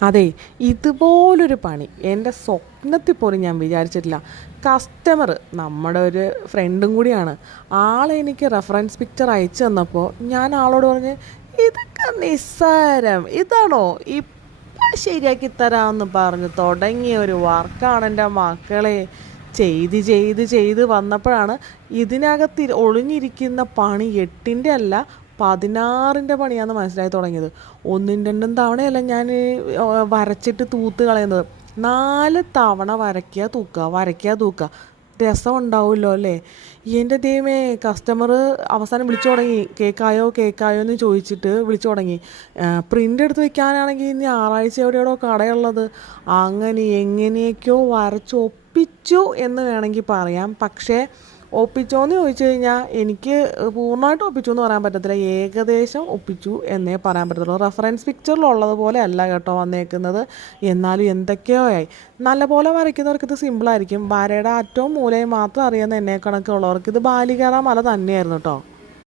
അതെ, ഇതുപോലൊരു പണി എൻ്റെ സ്വപ്നത്തിൽ പോലും ഞാൻ വിചാരിച്ചിട്ടില്ല. കസ്റ്റമർ നമ്മുടെ ഒരു ഫ്രണ്ടും കൂടിയാണ്. ആളെനിക്ക് റെഫറൻസ് പിക്ചർ അയച്ചു തന്നപ്പോൾ ഞാൻ ആളോട് പറഞ്ഞ്, ഇതൊക്കെ നിസ്സാരം, ഇതാണോ ഇപ്പം ശരിയാക്കി തരാമെന്ന് പറഞ്ഞ് തുടങ്ങിയ ഒരു വർക്കാണ് എൻ്റെ മക്കളെ. ചെയ്ത് ചെയ്ത് ചെയ്ത് വന്നപ്പോഴാണ് ഇതിനകത്ത് ഒളിഞ്ഞിരിക്കുന്ന പണി 8ൻ്റെ അല്ല 16ൻ്റെ പണിയാണെന്ന് മനസ്സിലായി തുടങ്ങിയത്. ഒന്നും രണ്ടും തവണയല്ല ഞാൻ വരച്ചിട്ട് തൂത്ത് കളയുന്നത്. 4 തവണ വരയ്ക്കുക തൂക്കുക, വരയ്ക്കുക തൂക്കുക. രസം ഉണ്ടാവുമല്ലോ അല്ലേ? എൻ്റെ ദൈവമേ, കസ്റ്റമർ അവസാനം വിളിച്ചു തുടങ്ങി, കേക്കായോ കേക്കായോ എന്ന് ചോദിച്ചിട്ട് വിളിച്ചു തുടങ്ങി. പ്രിൻ്റ് എടുത്ത് വെക്കാനാണെങ്കിൽ ഞായറാഴ്ച എവിടെയോടോ കടയുള്ളത്. അങ്ങനെ എങ്ങനെയൊക്കെയോ വരച്ച് ഒപ്പിച്ചു എന്ന് വേണമെങ്കിൽ പറയാം. പക്ഷേ ഒപ്പിച്ചോ എന്ന് ചോദിച്ചു കഴിഞ്ഞാൽ എനിക്ക് പൂർണ്ണമായിട്ട് ഒപ്പിച്ചു എന്ന് പറയാൻ പറ്റത്തില്ല. ഏകദേശം ഒപ്പിച്ചു എന്നേ പറയാൻ പറ്റത്തുള്ളൂ. റെഫറൻസ് പിക്ചറിലുള്ളതുപോലെ അല്ല കേട്ടോ വന്നേക്കുന്നത്. എന്നാലും എന്തൊക്കെയോ ആയി. നല്ലപോലെ വരയ്ക്കുന്നവർക്ക് ഇത് സിമ്പിളായിരിക്കും. വരയുടെ അറ്റവും മൂലയും മാത്രം അറിയുന്ന എന്നെ കണക്കുള്ളവർക്ക് ഇത് ബാലികേറ മല തന്നെയായിരുന്നു കേട്ടോ.